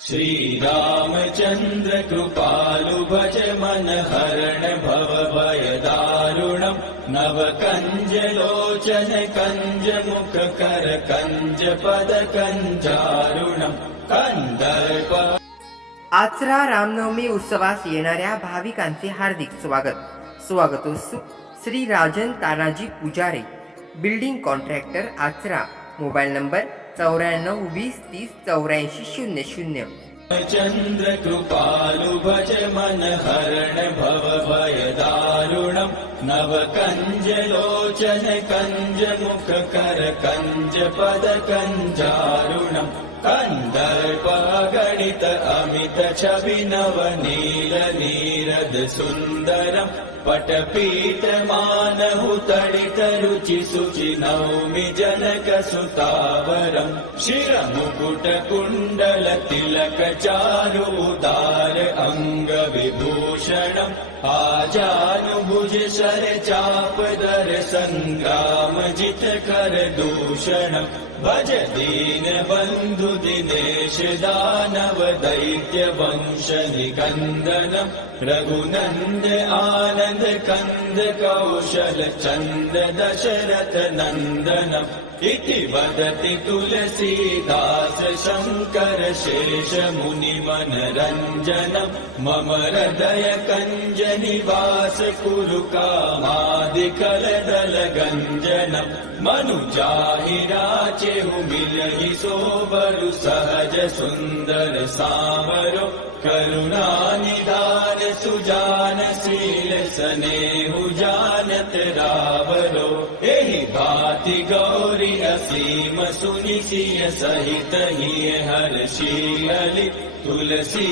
श्रीरामचन्द्र कृपालु भज मन हरण भव भय दारुणम् नव कञ्ज लोचन कञ्ज मुख कर कञ्ज पद कञ्जारुणम् कन्दर्प आचरा रामनवमी उत्सवास येणाऱ्या भाविकांचे हार्दिक स्वागत. स्वागतोत्सुक Shri Rajan Tanaji Pujare building contractor Achara mobile number चौऱ्याण्णव वीस तीस चौऱ्याऐंशी शून्य शून्य. चंद्र कृपालु भज मन हरण भव भय दारुणम नव कंज लोचन कंज मुख कर कंज पद कंजारुणम कन्दर्प गणित अमित छवि नव नील नीरद सुन्दरम् पटपीत मा ु तडित नौमि जनक सुतावरम् शिरमुकुटकुण्डल तिलक अङ्गविभूषणम् आजानुभुज शर चापदर दूषणम् भज दीन बन्धु दिनेश दानव दैत्य वंशनि कन्दनम् रघुनन्द आनन्द कन्द कौशल चन्द दशरथ नन्दनम् इति वदति तुलसीदास शङ्कर शेष मुनि मम हृदय कञ्जनिवास कुरु कामादिकलदलगञ्जनम् मनुजाहिराचेहु मिलहि सोबरु सहज सुन्दर सामरो करुणानिदान सुजान शील उजानत जानत रावरो एहि भाति गौरी असीम सुनि सहित ही हर्षी हर्षि तुलसी